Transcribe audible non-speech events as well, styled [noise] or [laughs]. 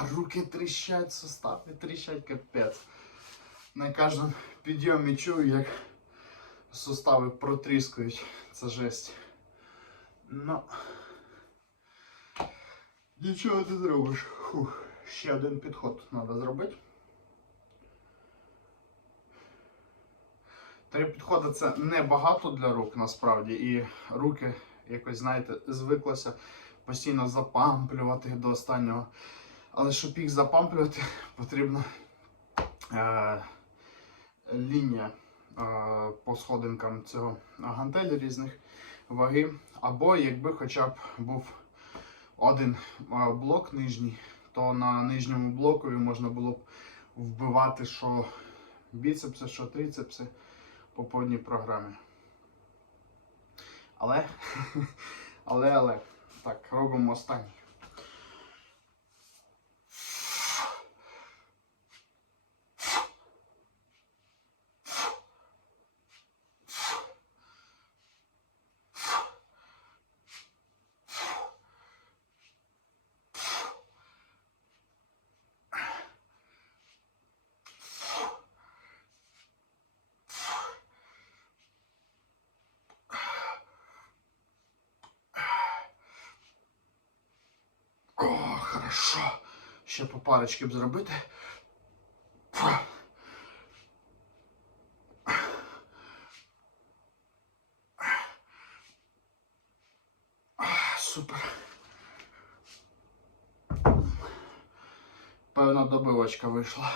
А руки тріщать, сустави тріщать капець. На кожному підйомі чую, як сустави протріскують. Це жесть. Ну. Нічого не зробиш. Фух. Ще один підход треба зробити. Три підходи це небагато для рук насправді. І руки якось, знаєте, звиклося постійно запамплювати до останнього. Але щоб їх запамплювати, [laughs] потрібна е, лінія е, по сходинкам цього гантелі різних ваги. Або якби хоча б був один е, блок нижній, то на нижньому блокові можна було б вбивати що біцепси, що трицепси по повній програмі. Але, [laughs] але, але. Так, робимо останній. Хорошо. Ще по парочки б зробити. Супер. Певна добивочка вийшла.